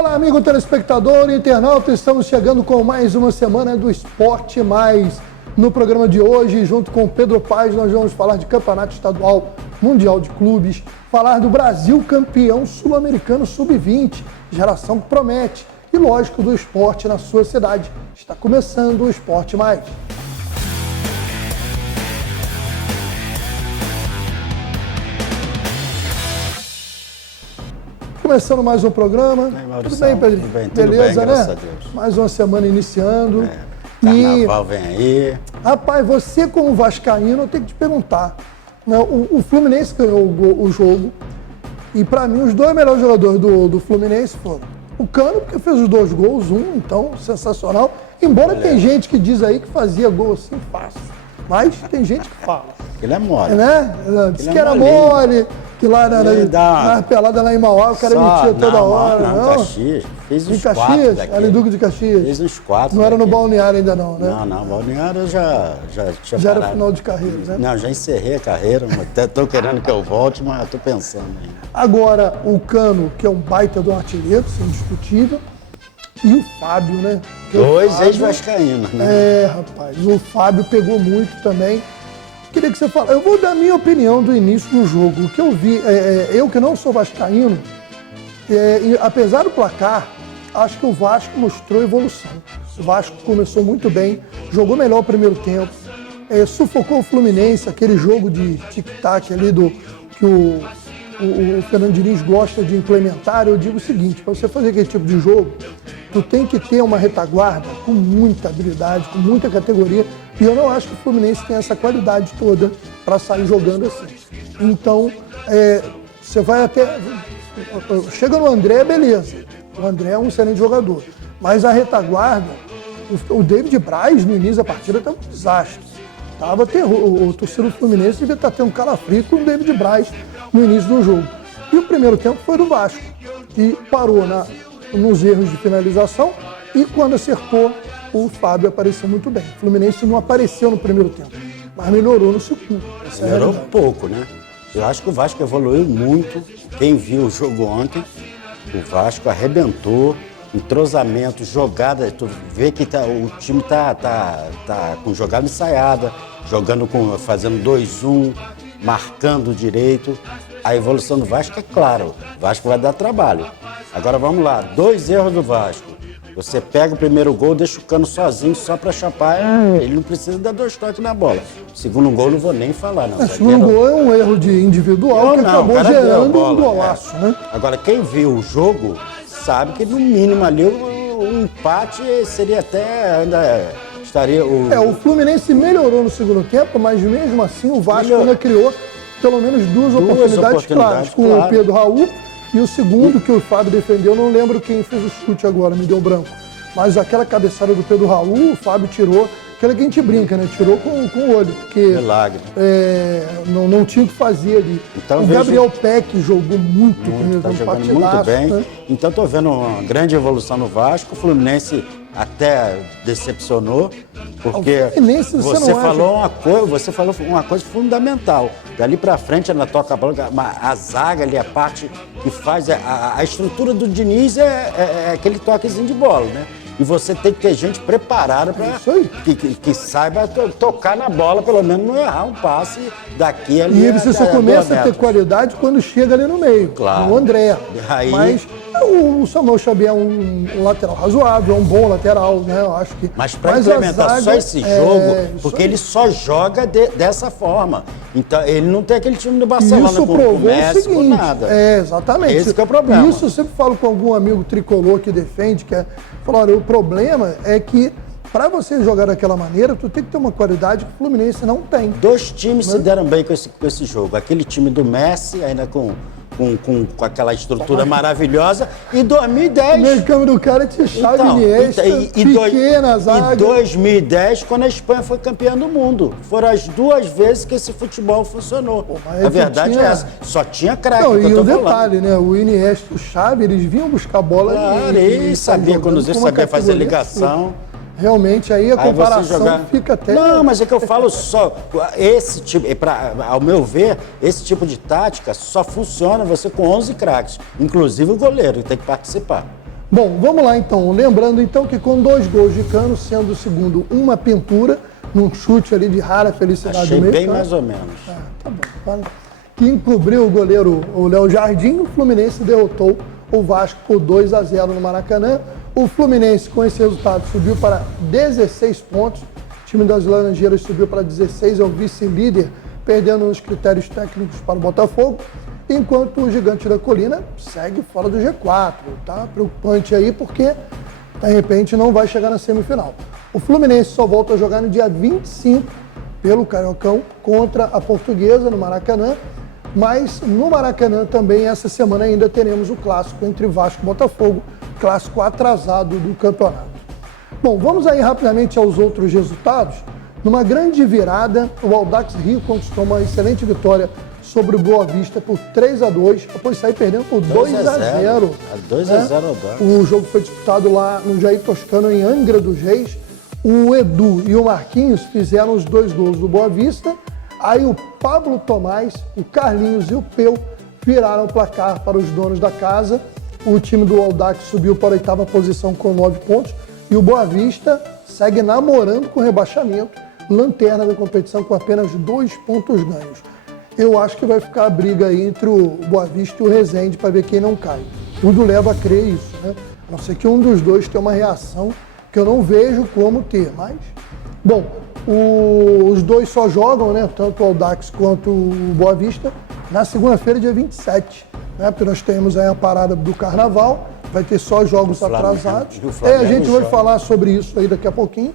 Olá, amigo telespectador e internauta, estamos chegando com mais uma semana do Esporte Mais. No programa de hoje, junto com o Pedro Paz, nós vamos falar de campeonato estadual, mundial de clubes, falar do Brasil campeão sul-americano sub-20, geração que promete, e lógico, do esporte na sua cidade. Está começando o Esporte Mais. Começando mais um programa. Tudo bem, Pedro? Tudo bem, beleza, graças né? a Deus. Mais uma semana iniciando. Carnaval vem aí. Rapaz, você como vascaíno, eu tenho que te perguntar. Né? O Fluminense ganhou o jogo e para mim os dois melhores jogadores do Fluminense foram o Cano, porque fez os 2 gols, então sensacional. Embora tem gente que diz aí que fazia gol assim fácil, mas tem gente que fala. Ele é mole. Né? Diz que era mole, que lá na pelada lá em Mauá o cara metia toda hora. Não, Caxias. Fez uns 4 Caxias? daqui. Era em Duque de Caxias? Fez uns 4 Não era no daqui. Balneário ainda não, né? Não, Balneário já tinha Já era parado. final de carreira, né? Não, já encerrei a carreira, mas até tô querendo que eu volte, mas tô pensando ainda. Agora, o Cano, que é um baita do artilheiro, indiscutível, e o Fábio, né? Dois ex-vascaínos, né? É, rapaz, o Fábio pegou muito também. Queria que você falasse, eu vou dar a minha opinião do início do jogo. O que eu vi, eu que não sou vascaíno, e apesar do placar, acho que o Vasco mostrou evolução. O Vasco começou muito bem, jogou melhor o primeiro tempo, sufocou o Fluminense, aquele jogo de tic-tac ali que o Fernando Diniz gosta de implementar. Eu digo o seguinte, para você fazer aquele tipo de jogo, tu tem que ter uma retaguarda com muita habilidade, com muita categoria, e eu não acho que o Fluminense tem essa qualidade toda para sair jogando assim. Então, você vai até... Chega no André, beleza. O André é um excelente jogador. Mas a retaguarda, o David Braz, no início da partida, estava um desastre. Tava terror. O torcedor do Fluminense devia estar tendo calafrio com o David Braz no início do jogo. E o primeiro tempo foi do Vasco, que parou nos erros de finalização e quando acertou, o Fábio apareceu muito bem. O Fluminense não apareceu no primeiro tempo, mas melhorou no segundo. Melhorou pouco, né? Eu acho que o Vasco evoluiu muito. Quem viu o jogo ontem, o Vasco arrebentou, entrosamento, jogada, tu vê que o time tá com jogada ensaiada, fazendo 2-1, marcando direito. A evolução do Vasco é claro, o Vasco vai dar trabalho. Agora vamos lá, 2 erros do Vasco. Você pega o primeiro gol, deixa o Cano sozinho só para chapar, ele não precisa dar 2 toques na bola. O segundo gol não vou nem falar, não. O segundo gol é um erro de individual que acabou gerando um golaço, né? Agora, quem viu o jogo sabe que no mínimo ali o empate seria até ainda estaria o Fluminense melhorou no segundo tempo, mas mesmo assim o Vasco ainda criou pelo menos duas oportunidades claras, com o Pedro Raul. E o segundo que o Fábio defendeu, não lembro quem fez o chute agora, me deu branco. Mas aquela cabeçada do Pedro Raul, o Fábio tirou, aquela que a gente brinca, né? Tirou com o olho, porque milagre. Não tinha o que fazer ali. Então, o Gabriel Peck jogou muito tá jogando muito bem. Né? Então estou vendo uma grande evolução no Vasco. O Fluminense até decepcionou, porque você falou uma coisa fundamental. Dali para frente, ela toca a bola, a zaga ali, a parte que faz, a estrutura do Diniz é aquele toquezinho de bola, né? E você tem que ter gente preparada para que saiba tocar na bola, pelo menos não errar um passe daqui ali. E você só começa a ter qualidade quando chega ali no meio, claro. O André. Aí... Mas o Samuel Xavier é um lateral razoável, é um bom lateral, né? Eu acho que. Mas para implementar só esse jogo, porque ele só joga dessa forma. Então, ele não tem aquele time do Barcelona isso com provou o Messi, o seguinte, com nada. Exatamente. Esse que é o problema. Isso eu sempre falo com algum amigo tricolor que defende, olha, o problema é que para você jogar daquela maneira, tu tem que ter uma qualidade que o Fluminense não tem. 2 times se deram bem com esse jogo. Aquele time do Messi, ainda com aquela estrutura maravilhosa, e 2010... O meio campo do cara tinha Xavi, Iniesta, Piqué na zaga. E 2010, quando a Espanha foi campeã do mundo. Foram as 2 vezes que esse futebol funcionou. A verdade é essa. Só tinha craque. E o detalhe, né? O Iniesta e o Xavi, eles vinham buscar bola. Claro, e sabia conduzir, sabia fazer ligação. Realmente, aí a comparação fica até... Não, mas é que eu falo só, esse tipo, ao meu ver, esse tipo de tática só funciona você com 11 craques, inclusive o goleiro, que tem que participar. Bom, vamos lá então. Lembrando então que com 2 gols de Cano, sendo o segundo uma pintura, num chute ali de rara felicidade Achei do meio bem campo. mais ou menos. Tá bom. Que encobriu o goleiro, o Léo Jardim, o Fluminense derrotou o Vasco por 2-0 no Maracanã. O Fluminense, com esse resultado, subiu para 16 pontos. O time das Laranjeiras subiu para 16, é o vice-líder, perdendo nos critérios técnicos para o Botafogo. Enquanto o Gigante da Colina segue fora do G4. Tá preocupante aí, porque de repente não vai chegar na semifinal. O Fluminense só volta a jogar no dia 25 pelo Cariocão contra a Portuguesa no Maracanã, mas no Maracanã também essa semana ainda teremos o clássico entre Vasco e Botafogo, clássico atrasado do campeonato. Bom, vamos aí rapidamente aos outros resultados. Numa grande virada, o Audax Rio conquistou uma excelente vitória sobre o Boa Vista por 3-2, depois sair perdendo por 2-0. 2-0 O jogo foi disputado lá no Jair Toscano, em Angra dos Reis. O Edu e o Marquinhos fizeram os 2 gols do Boa Vista. Aí o Pablo Tomás, o Carlinhos e o Peu viraram o placar para os donos da casa. O time do Audax subiu para a 8ª posição com 9 pontos. E o Boa Vista segue namorando com o rebaixamento, lanterna da competição com apenas 2 pontos ganhos. Eu acho que vai ficar a briga aí entre o Boa Vista e o Resende para ver quem não cai. Tudo leva a crer isso, né? A não ser que um dos dois tenha uma reação que eu não vejo como ter, mas... Bom, os dois só jogam, né? Tanto o Audax quanto o Boa Vista, na segunda-feira, dia 27, né? Porque nós temos aí a parada do Carnaval, vai ter só jogos atrasados. A gente vai falar sobre isso aí daqui a pouquinho.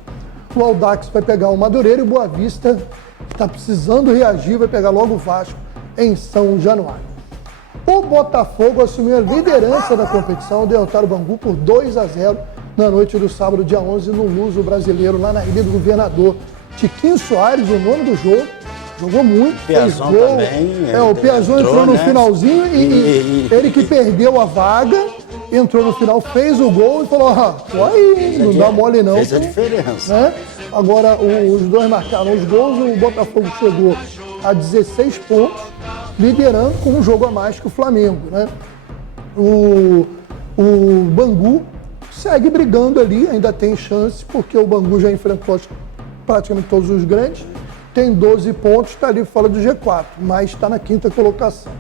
O Audax vai pegar o Madureira e o Boa Vista, que está precisando reagir, vai pegar logo o Vasco em São Januário. O Botafogo assumiu a liderança da competição, derrotaram o Bangu por 2-0 na noite do sábado, dia 11, no Luso Brasileiro, lá na Ilha do Governador. Tiquinho Soares, o nome do jogo, jogou muito, fez gol. Também, o Piazon entrou no finalzinho e ele que perdeu a vaga, entrou no final, fez o gol e falou, tô aí, não dá mole não. Fez a diferença. Né? Agora, os dois marcaram os gols, o Botafogo chegou a 16 pontos, liderando com um jogo a mais que o Flamengo. Né? O Bangu segue brigando ali, ainda tem chance, porque o Bangu já enfrentou praticamente todos os grandes, tem 12 pontos, está ali fora do G4, mas está na 5ª colocação.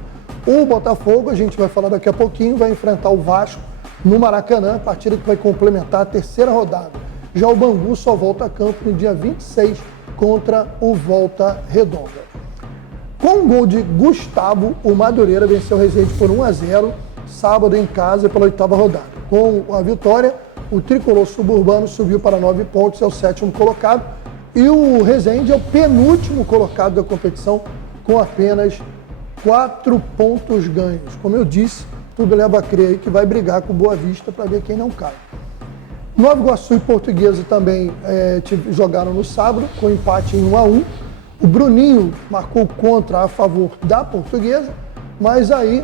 O Botafogo, a gente vai falar daqui a pouquinho, vai enfrentar o Vasco no Maracanã, partida que vai complementar a 3ª rodada. Já o Bangu só volta a campo no dia 26 contra o Volta Redonda. Com o gol de Gustavo, o Madureira venceu o Resende por 1-0, sábado em casa pela 8ª rodada. Com a vitória, o tricolor suburbano subiu para 9 pontos, é o 7º colocado, e o Resende é o penúltimo colocado da competição, com apenas 4 pontos ganhos. Como eu disse, tudo leva a crer aí que vai brigar com Boa Vista para ver quem não cai. Nova Iguaçu e Portuguesa também jogaram no sábado, com empate em 1-1. O Bruninho marcou contra a favor da Portuguesa, mas aí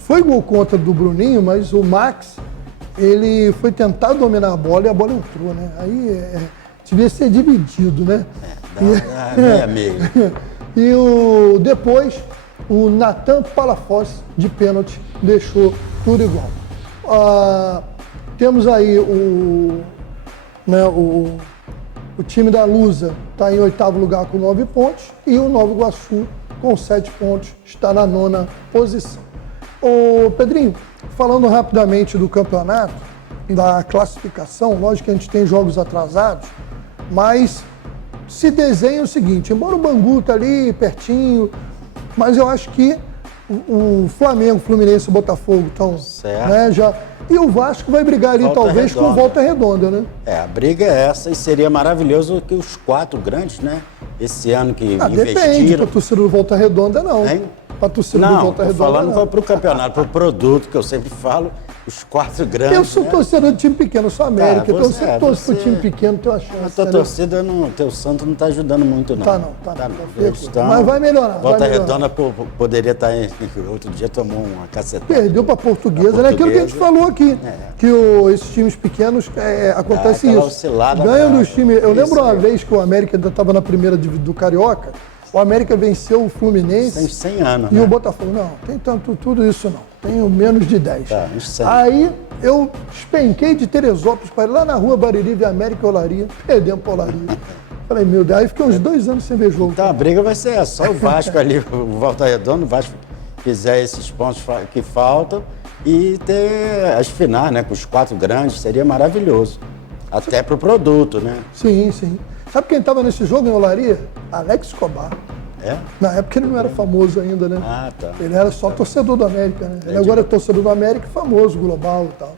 foi gol contra do Bruninho, mas o Max, ele foi tentar dominar a bola e a bola entrou, né? Aí devia ser dividido, né? E depois o Natan Palafosse, de pênalti, deixou tudo igual. Temos aí o time da Lusa está em 8º lugar com 9 pontos e o Nova Iguaçu, com 7 pontos, está na 9ª posição. Ô Pedrinho, falando rapidamente do campeonato, da classificação, lógico que a gente tem jogos atrasados, mas se desenha o seguinte, embora o Bangu está ali pertinho, mas eu acho que o Flamengo, Fluminense e Botafogo estão, né, já... E o Vasco vai brigar ali, talvez, com Volta Redonda, né? A briga é essa e seria maravilhoso que os 4 grandes, né, esse ano que investiram... Depende, para a torcida do Volta Redonda, não. Para a torcida do Volta Redonda, não. Estou falando para o campeonato, para o produto, que eu sempre falo, os 4 grandes. Eu sou torcedor de time pequeno, eu sou América, então você torce para o time pequeno, tem uma chance. A tua torcida, teu Santo não está ajudando muito, não. Tá mas vai melhorar. Volta Redonda poderia estar em... Outro dia tomou uma cacetada. Perdeu para a Portuguesa, né? Aquilo que a gente falou aqui, que esses times pequenos, acontece isso. Oscilada, ganham dos times... Eu lembro uma vez que o América ainda estava na primeira do Carioca, O América venceu o Tem Fluminense 100 anos, e né? o Botafogo. Não, tem tudo isso não. Tenho menos de 10. Tá, uns 100. Aí eu despenquei de Teresópolis para ir lá na rua Bariri ver América e Olaria. Perdemos para Olaria. Falei, meu Deus, aí fiquei uns 2 anos sem ver jogo. Então a briga vai ser essa, só o Vasco ali, o Volta Redonda, o Vasco fizer esses pontos que faltam e ter as finais, né? Com os 4 grandes, seria maravilhoso. Até pro produto, né? Sim, sim. Sabe quem estava nesse jogo em Olaria? Alex Escobar. É? Na época ele não era famoso ainda, né? Ah, tá. Ele era só torcedor do América, né? Ele agora é torcedor do América, famoso, global e tal.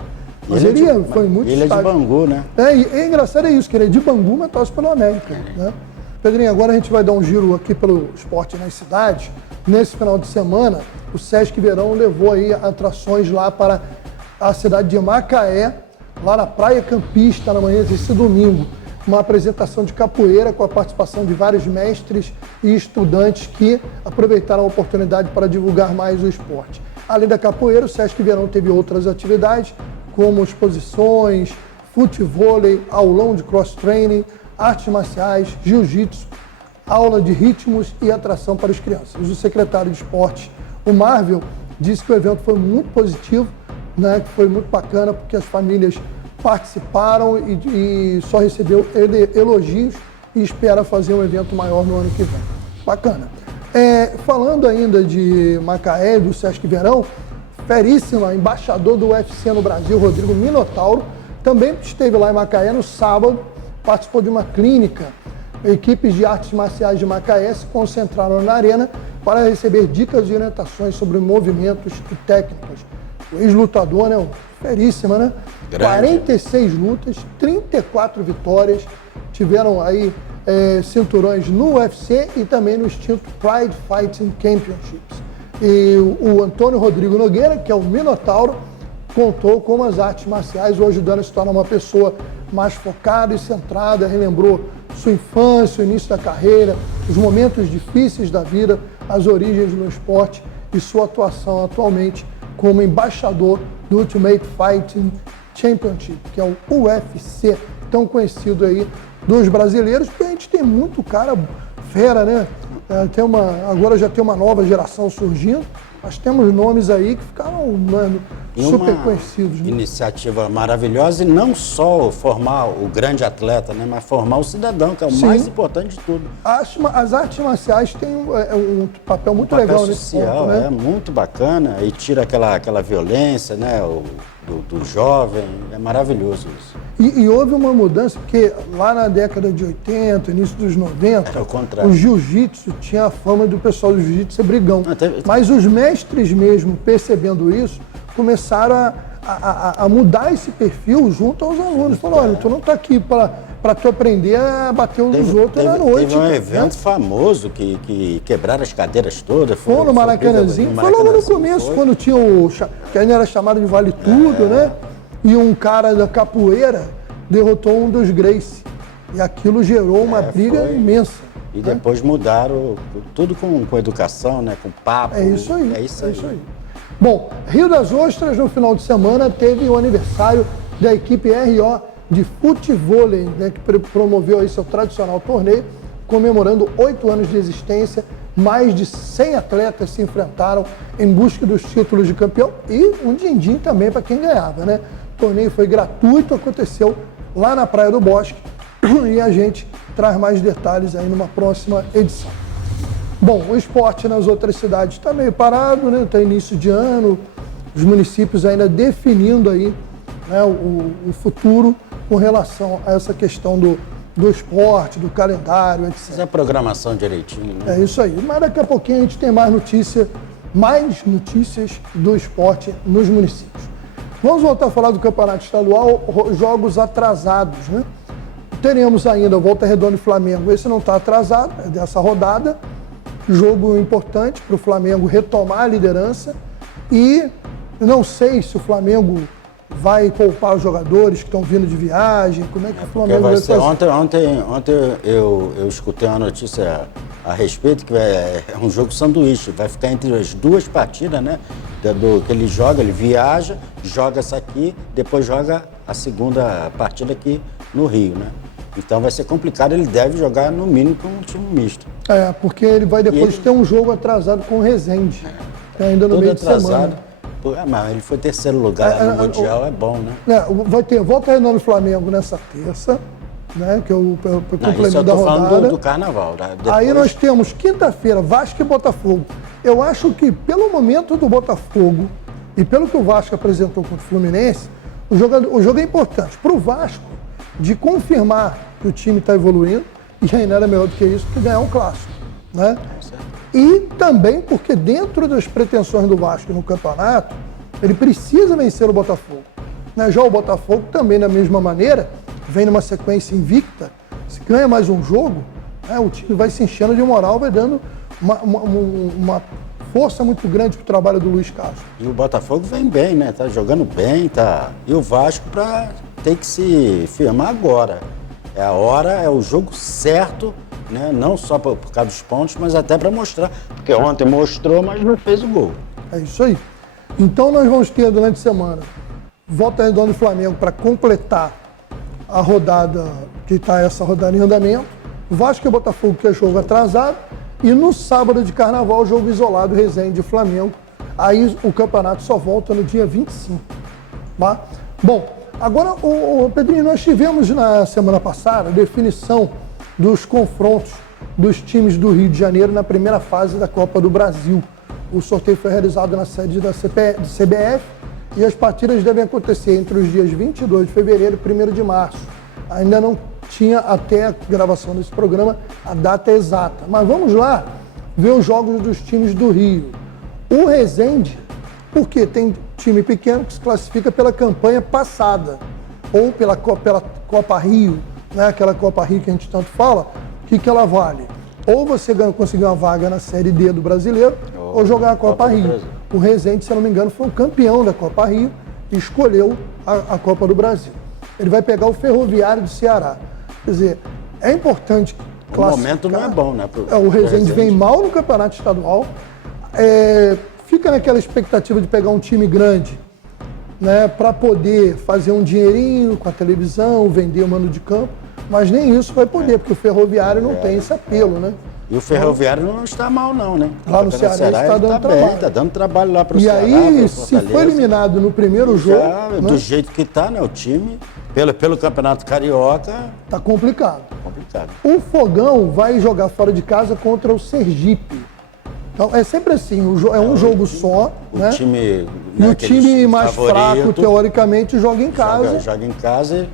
Mas foi muito Ele é de estádio. Bangu, né? E é engraçado isso, que ele é de Bangu, mas torce pelo América, né? Pedrinho, agora a gente vai dar um giro aqui pelo esporte nas cidades. Nesse final de semana, o Sesc Verão levou aí atrações lá para a cidade de Macaé, lá na Praia Campista, na manhã desse domingo. Uma apresentação de capoeira com a participação de vários mestres e estudantes que aproveitaram a oportunidade para divulgar mais o esporte. Além da capoeira, o Sesc Verão teve outras atividades, como exposições, futevôlei, aulão de cross-training, artes marciais, jiu-jitsu, aula de ritmos e atração para as crianças. O secretário de esporte, o Marvel, disse que o evento foi muito positivo, né, que foi muito bacana, porque as famílias participaram e só recebeu elogios e espera fazer um evento maior no ano que vem. Bacana. Falando ainda de Macaé, do Sesc Verão, feríssima, embaixador do UFC no Brasil, Rodrigo Minotauro, também esteve lá em Macaé no sábado, participou de uma clínica. Equipes de artes marciais de Macaé se concentraram na arena para receber dicas e orientações sobre movimentos e técnicas. O ex-lutador, né, feríssima, né? Grande. 46 lutas, 34 vitórias, tiveram aí cinturões no UFC e também no extinto Pride Fighting Championships. E o Antônio Rodrigo Nogueira, que é o Minotauro, contou como as artes marciais o ajudando a se tornar uma pessoa mais focada e centrada, relembrou sua infância, o início da carreira, os momentos difíceis da vida, as origens no esporte e sua atuação atualmente como embaixador do Ultimate Fighting Championship, que é o UFC, tão conhecido aí dos brasileiros, porque a gente tem muito cara fera, né? Agora já tem uma nova geração surgindo, mas temos nomes aí que ficaram, mano, super conhecidos. Né? Iniciativa maravilhosa e não só formar o grande atleta, né, mas formar o cidadão, que é o mais importante de tudo. As artes marciais têm um papel muito legal nesse social, ponto, né? É muito bacana e tira aquela violência, né, do jovem, é maravilhoso isso. E houve uma mudança, porque lá na década de 80, início dos 90, Era o contrário. o jiu-jitsu tinha a fama do pessoal do jiu-jitsu ser brigão. Teve... Mas os mestres mesmo, percebendo isso, começaram a mudar esse perfil junto aos alunos. Falaram, olha, tu não está aqui para tu aprender a bater uns nos outros na noite. Teve um evento famoso que quebraram as cadeiras todas. Foi no Maracanãzinho. Foi logo no começo, quando tinha que ainda era chamado de Vale Tudo, né? E um cara da capoeira derrotou um dos Gracie. E aquilo gerou uma briga imensa. E depois mudaram tudo com educação, né? Com papo. É isso aí. É isso aí. Bom, Rio das Ostras, no final de semana, teve o aniversário da equipe RO de futevôlei, né, que promoveu aí seu tradicional torneio, comemorando 8 anos de existência. Mais de 100 atletas se enfrentaram em busca dos títulos de campeão e um din-din também para quem ganhava, né? O torneio foi gratuito, aconteceu lá na Praia do Bosque e a gente traz mais detalhes aí numa próxima edição. Bom, o esporte nas outras cidades está meio parado, né? Está início de ano, os municípios ainda definindo aí, né, o futuro com relação a essa questão do esporte, do calendário, etc. Fazer a programação direitinho, né? É isso aí. Mas daqui a pouquinho a gente tem mais notícias do esporte nos municípios. Vamos voltar a falar do Campeonato Estadual, jogos atrasados, né? Teremos ainda Volta Redonda e Flamengo. Esse não está atrasado, é dessa rodada. Jogo importante para o Flamengo retomar a liderança. E não sei se o Flamengo vai poupar os jogadores que estão vindo de viagem. Como é que o Flamengo vai fazer? Ontem eu escutei uma notícia a respeito que é um jogo sanduíche. Vai ficar entre as duas partidas, né? Que ele joga, ele viaja, joga essa aqui, depois joga a segunda partida aqui no Rio, né? Então vai ser complicado, ele deve jogar no mínimo com um time misto. Porque ele vai depois ter um jogo atrasado com o Resende, ainda no Todo meio de semana. Mas ele foi terceiro lugar no Mundial, é bom, né? Vai ter Volta Redonda e Flamengo nessa terça, né? Que é o complemento da rodada. Falando do Carnaval. Depois... Aí nós temos quinta-feira, Vasco e Botafogo. Eu acho que pelo momento do Botafogo e pelo que o Vasco apresentou contra o Fluminense, o jogo é importante para o Vasco de confirmar que o time está evoluindo, e aí nada melhor do que isso que ganhar um clássico, né? E também porque dentro das pretensões do Vasco no campeonato, ele precisa vencer o Botafogo, né? Já o Botafogo também da mesma maneira, vem numa sequência invicta, se ganha mais um jogo, né, o time vai se enchendo de moral, vai dando uma força muito grande para o trabalho do Luiz Castro. E o Botafogo vem bem, né? Tá jogando bem, tá. E o Vasco tem que se firmar agora. É a hora, é o jogo certo, né? Não só por causa dos pontos, mas até para mostrar. Porque ontem mostrou, mas não fez o gol. É isso aí. Então nós vamos ter durante a semana Volta Redonda e Flamengo para completar a rodada, que está essa rodada em andamento. Vasco e Botafogo, que é jogo atrasado. E no sábado de Carnaval, jogo isolado, Resende e Flamengo. Aí o campeonato só volta no dia 25. Tá? Bom, agora, Pedrinho, nós tivemos na semana passada a definição dos confrontos dos times do Rio de Janeiro na primeira fase da Copa do Brasil. O sorteio foi realizado na sede da CBF e as partidas devem acontecer entre os dias 22 de fevereiro e 1º de março. Ainda não tinha, até a gravação desse programa, a data exata. Mas vamos lá ver os jogos dos times do Rio. O Resende, porque tem time pequeno que se classifica pela campanha passada, ou pela Copa Rio, né? Aquela Copa Rio que a gente tanto fala, o que ela vale? Ou você conseguir uma vaga na Série D do Brasileiro, ou jogar a Copa Rio. O Resende, se eu não me engano, foi o campeão da Copa Rio e escolheu a Copa do Brasil. Ele vai pegar o Ferroviário do Ceará. Quer dizer, é importante classificar. O momento não é bom, né? O Resende vem mal no campeonato estadual, fica naquela expectativa de pegar um time grande, né, para poder fazer um dinheirinho com a televisão, vender o mando de campo, mas nem isso vai poder, porque o Ferroviário não tem esse apelo, né? E o Ferroviário não está mal, não, né? Lá no Ceará está dando trabalho. Está dando trabalho lá para o Ceará. E aí, se for eliminado no primeiro jogo... Né? Do jeito que está, né? O time, pelo Campeonato Carioca... Está complicado. Complicado. O Fogão vai jogar fora de casa contra o Sergipe. Então, é sempre assim, é um jogo só, né? Time, e o time mais fraco, teoricamente, joga em casa. Joga em casa e...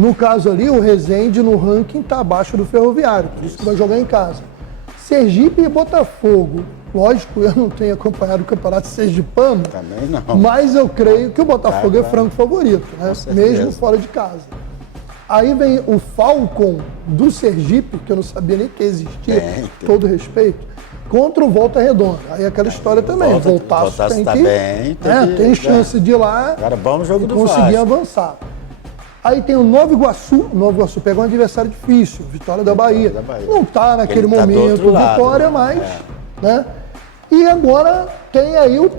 No caso ali, o Resende, no ranking, está abaixo do Ferroviário, por isso que vai jogar em casa. Sergipe e Botafogo. Lógico, eu não tenho acompanhado o campeonato sergipano, também não. Mas eu creio que o Botafogo é franco favorito, né? Mesmo fora de casa. Aí vem o Falcon do Sergipe, que eu não sabia nem que existia, todo respeito, contra o Volta Redonda. Aí aquela história também, Voltaço tem tá que... bem, tem chance de ir lá e conseguir avançar. Aí tem o Nova Iguaçu. O Nova Iguaçu pega um adversário difícil, Vitória da Bahia. Não está naquele momento Vitória, mas... Né? E agora tem aí o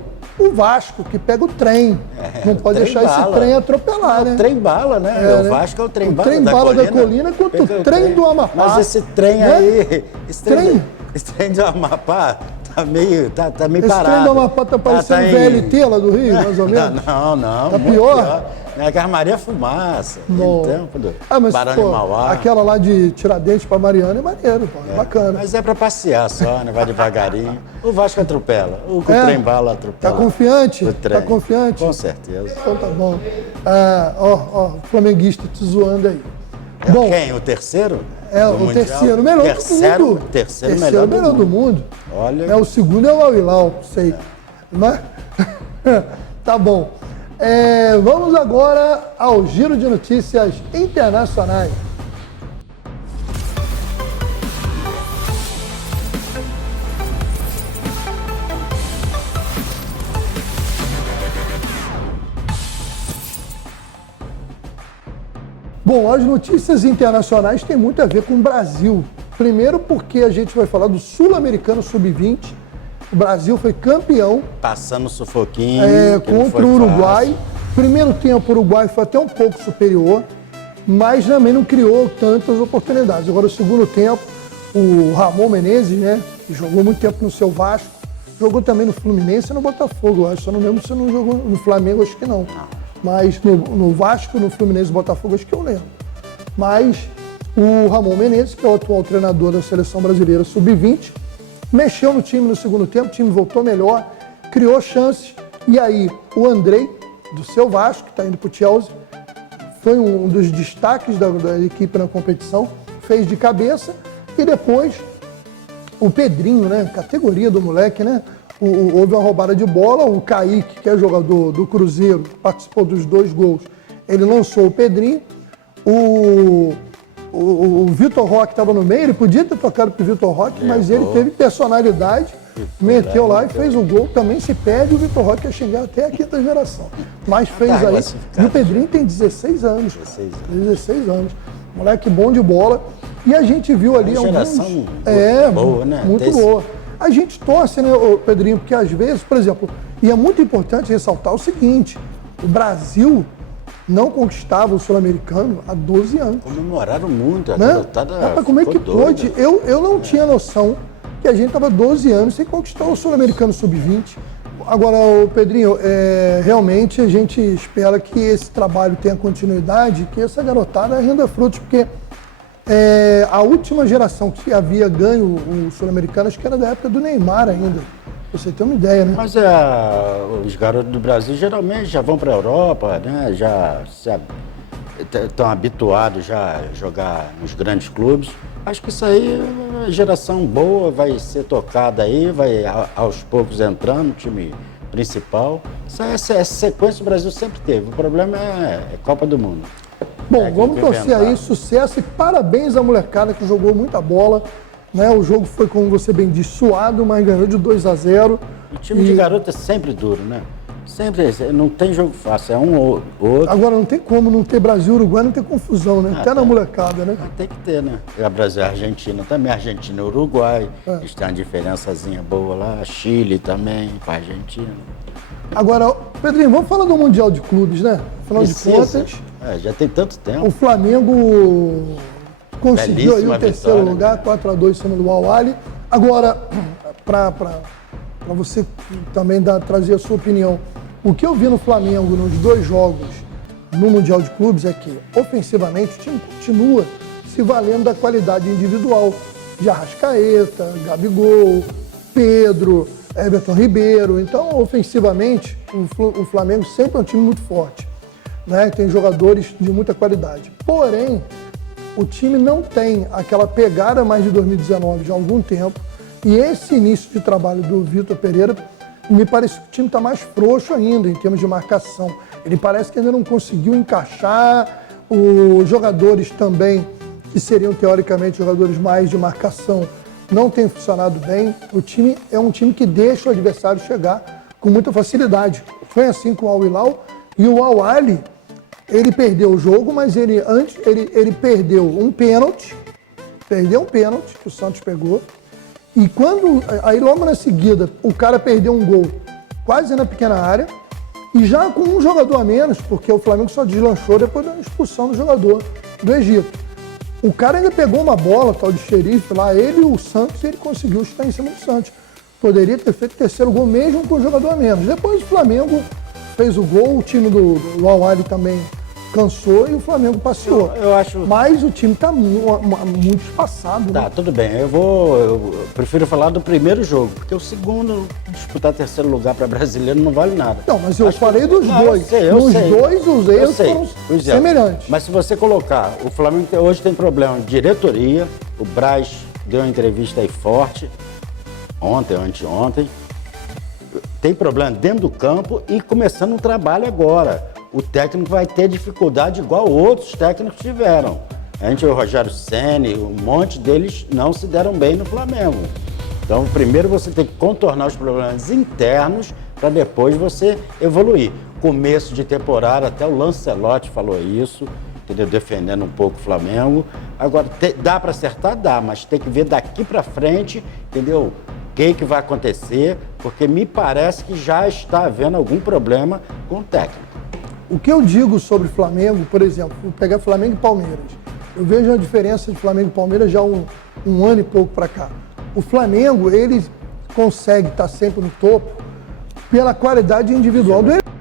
Vasco, que pega o trem. Não pode deixar esse trem atropelar, né? O trem bala, né? O Vasco é o trem bala. O trem bala da colina contra o trem do Amapá. Mas esse trem aí... Esse trem do Amapá tá meio parado. Esse trem do Amapá tá parecendo VLT lá do Rio, mais ou menos? Não. Tá pior? É que a Maria Fumaça. Então, mas aquela lá de Tiradentes para Mariana é maneiro, pô, é bacana. Mas é para passear só, né? Vai devagarinho. O Vasco atropela. O trem bala atropela. Tá confiante? Tá confiante? Com certeza. Então tá bom. Flamenguista te zoando aí. Bom, quem? O terceiro? O terceiro melhor do mundo. Terceiro melhor do mundo. Olha. O segundo é o Al-Hilal, sei. Mas... tá bom. Vamos agora ao giro de notícias internacionais. Bom, as notícias internacionais têm muito a ver com o Brasil. Primeiro porque a gente vai falar do Sul-Americano Sub-20. O Brasil foi campeão. Passando sufoquinho. Contra o Uruguai. Primeiro tempo, o Uruguai foi até um pouco superior. mas também não criou tantas oportunidades. Agora, no segundo tempo, o Ramon Menezes, né, que jogou muito tempo no seu Vasco, jogou também no Fluminense e no Botafogo, eu acho. Só não lembro se não jogou no Flamengo, acho que não. Mas no Vasco, no Fluminense e Botafogo, acho que eu lembro. Mas o Ramon Menezes, que é o atual treinador da Seleção Brasileira Sub-20, mexeu no time no segundo tempo, o time voltou melhor, criou chances. E aí, o Andrei, do seu Vasco, que está indo para o Chelsea, foi um dos destaques da equipe na competição, fez de cabeça. E depois, o Pedrinho, né? Categoria do moleque, né? Houve uma roubada de bola, o Kaique, que é jogador do Cruzeiro, participou dos 2 gols, ele lançou o Pedrinho. O Vitor Roque estava no meio, ele podia ter tocado para o Vitor Roque, mas ele teve personalidade, meteu lá e fez o gol. Também se perde, o Vitor Roque ia xingar até a 5ª geração. Mas fez aí. E o Pedrinho tem 16 anos. 16 anos. Moleque bom de bola. E a gente viu ali alguns... geração boa, né? Muito boa. A gente torce, né, Pedrinho, porque às vezes, por exemplo, e é muito importante ressaltar o seguinte, o Brasil não conquistava o Sul-Americano há 12 anos. Comemoraram muito, a né? garotada Como é que pode? Eu não tinha noção que a gente estava 12 anos sem conquistar o Sul-Americano Sub-20. Agora, Pedrinho, realmente a gente espera que esse trabalho tenha continuidade, que essa garotada renda frutos, porque a última geração que havia ganho o Sul-Americano, acho que era da época do Neymar ainda. Pra você ter uma ideia, né? Mas os garotos do Brasil geralmente já vão para a Europa, né? Já estão habituados já a jogar nos grandes clubes. Acho que isso aí é uma geração boa, vai ser tocada aí, vai aos poucos entrando no time principal. Essa sequência o Brasil sempre teve. O problema é Copa do Mundo. Bom, vamos torcer aí, sucesso e parabéns à molecada que jogou muita bola. Né? O jogo foi, como você bem disse, suado, mas ganhou de 2-0. O time de garoto é sempre duro, né? Sempre, não tem jogo fácil, é um ou outro. Agora não tem como não ter Brasil e Uruguai, não ter confusão, né? Até na molecada, né? Tem que ter, né? A Brasil e a Argentina também, Argentina e Uruguai. A gente tem uma diferençazinha boa lá, Chile também, para a Argentina. Agora, Pedrinho, vamos falar do Mundial de Clubes, né? Afinal de contas, já tem tanto tempo. O Flamengo conseguiu aí o terceiro lugar, 4-2 em cima do Al-Ahly. Agora, para você também trazer a sua opinião, o que eu vi no Flamengo nos 2 jogos no Mundial de Clubes é que, ofensivamente, o time continua se valendo da qualidade individual de Arrascaeta, Gabigol, Pedro, Everton Ribeiro. Então, ofensivamente, o Flamengo sempre é um time muito forte, né? Tem jogadores de muita qualidade. Porém, o time não tem aquela pegada mais de 2019 de algum tempo. E esse início de trabalho do Vitor Pereira, me parece que o time está mais frouxo ainda em termos de marcação. Ele parece que ainda não conseguiu encaixar os jogadores também, que seriam teoricamente jogadores mais de marcação, não tem funcionado bem. O time é um time que deixa o adversário chegar com muita facilidade. Foi assim com o Al-Hilal e o Al-Ahly, ele perdeu o jogo, mas ele perdeu um pênalti, que o Santos pegou. E aí logo na seguida, o cara perdeu um gol quase na pequena área e já com um jogador a menos, porque o Flamengo só deslanchou depois da expulsão do jogador do Egito. O cara ainda pegou uma bola, tal de xerife lá, ele e o Santos, e ele conseguiu chutar em cima do Santos. Poderia ter feito o terceiro gol mesmo com o jogador a menos. Depois o Flamengo fez o gol, o time do Al-Ahly também cansou e o Flamengo passeou. Eu acho... Mas o time está muito espaçado. Tá, né? Tudo bem. Eu prefiro falar do primeiro jogo, porque o segundo, disputar terceiro lugar para brasileiro não vale nada. Não, mas eu falei dos dois. Eu sei. Dois, os erros foram semelhantes. Mas se você colocar, o Flamengo hoje tem problema de diretoria, o Braz deu uma entrevista aí forte, ontem, anteontem, tem problema dentro do campo e começando um trabalho agora. O técnico vai ter dificuldade igual outros técnicos tiveram. A gente, o Rogério Ceni, um monte deles não se deram bem no Flamengo. Então, primeiro você tem que contornar os problemas internos para depois você evoluir. Começo de temporada, até o Lancelotti falou isso, entendeu? Defendendo um pouco o Flamengo. Agora, dá para acertar? Dá, mas tem que ver daqui para frente, entendeu? O que vai acontecer, porque me parece que já está havendo algum problema com o técnico. O que eu digo sobre o Flamengo, por exemplo, vou pegar Flamengo e Palmeiras. Eu vejo a diferença de Flamengo e Palmeiras já um ano e pouco para cá. O Flamengo, ele consegue estar sempre no topo pela qualidade individual do elenco.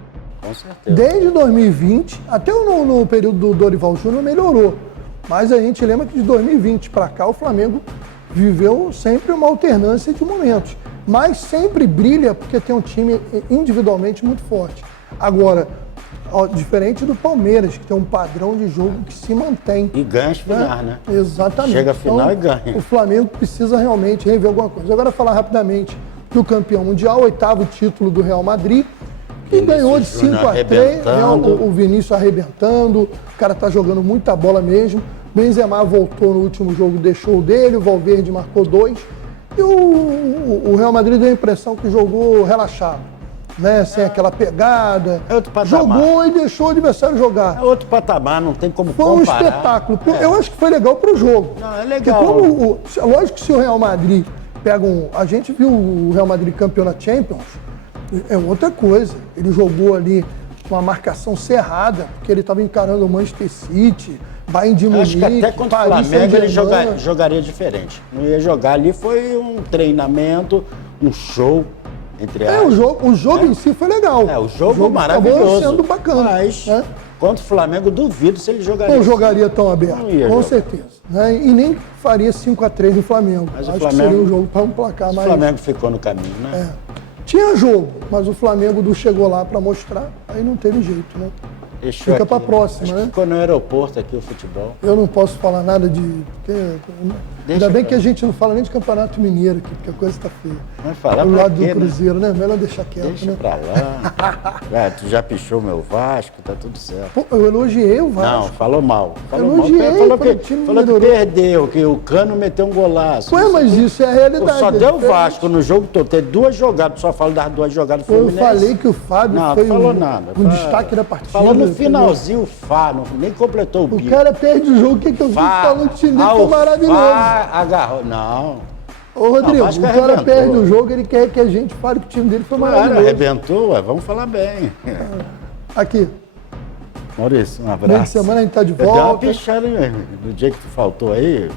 Com certeza. Desde 2020, até no período do Dorival Júnior melhorou. Mas a gente lembra que de 2020 para cá o Flamengo viveu sempre uma alternância de momentos. Mas sempre brilha porque tem um time individualmente muito forte. Agora, diferente do Palmeiras, que tem um padrão de jogo que se mantém. E ganha as finais, né? Exatamente. Chega a final e ganha. O Flamengo precisa realmente rever alguma coisa. Agora, falar rapidamente do campeão mundial, 8º título do Real Madrid, que ganhou de 5-3, o Vinícius arrebentando, o cara tá jogando muita bola mesmo. Benzema voltou no último jogo, deixou o dele, o Valverde marcou 2. E o Real Madrid deu a impressão que jogou relaxado, né? Sem aquela pegada. É outro patamar. Jogou e deixou o adversário jogar. É outro patamar, não tem como Foi comparar. um espetáculo. Eu acho que foi legal pro jogo. Não, é legal. Porque lógico que se o Real Madrid pega a gente viu o Real Madrid campeão na Champions, é outra coisa. Ele jogou ali com uma marcação cerrada, porque ele estava encarando o Manchester City, Bayern de Munique, acho que até contra o Flamengo ele jogaria diferente. Não ia jogar ali, foi um treinamento, um show, entre aspas. O jogo em si foi legal. O jogo maravilhoso. Acabou sendo bacana. Mas, contra o Flamengo, duvido se ele jogaria. Não jogaria tão aberto, com jogar. certeza. Né? E nem faria 5-3 no Flamengo. Mas acho o Flamengo, que seria um jogo para um placar mais... O Flamengo ficou no caminho, né? Tinha jogo, mas o Flamengo chegou lá para mostrar, aí não teve jeito, né? Deixou Fica aqui, para a próxima, acho né? Que ficou no aeroporto aqui o futebol. Eu não posso falar nada de... Ainda bem que a gente não fala nem de Campeonato Mineiro aqui, porque a coisa está feia. Vai falar do lado quê, do Cruzeiro, né? Melhor deixar quieto, Deixa né? pra lá. Tu já pichou meu Vasco, tá tudo certo. Pô, eu elogiei o Vasco. Não, falou mal. Falou que perdeu, que o Cano meteu um golaço. Ué, mas isso é a realidade. Só deu o Vasco no jogo todo. Tem 2 jogadas, só falo das 2 jogadas do Fluminense. Eu falei que o Fábio foi um destaque da partida. Falou no finalzinho o Fá, nem completou o bico. O cara perde o jogo, o que eu fico falando que o time dele foi maravilhoso. Fá agarrou, não. Ô, Rodrigo, o cara perde o jogo, ele quer que a gente fale que o time dele foi maravilhoso. Arrebentou, vamos falar bem. Aqui. Maurício, um abraço. Meio de semana a gente tá de volta. Deu uma pichada mesmo. No dia que tu faltou aí,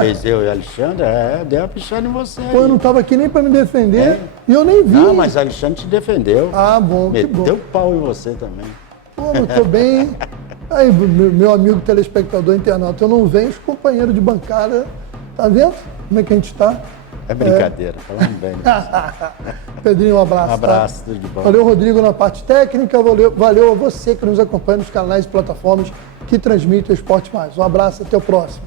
fez eu e Alexandre, deu uma pichada em você. Pô, eu não tava aqui nem pra me defender e eu nem vi. Não, mas o Alexandre te defendeu. Ah, bom, que bom. Meteu pau em você também. Pô, eu tô bem. Aí, meu amigo telespectador internauta, eu não venho, os companheiros de bancada, tá vendo como é que a gente tá? É brincadeira, falando bem. Pedrinho, um abraço. Um abraço, tá? tudo de bom. Valeu, Rodrigo, na parte técnica. Valeu a você que nos acompanha nos canais e plataformas que transmitem o Esporte Mais. Um abraço, até o próximo.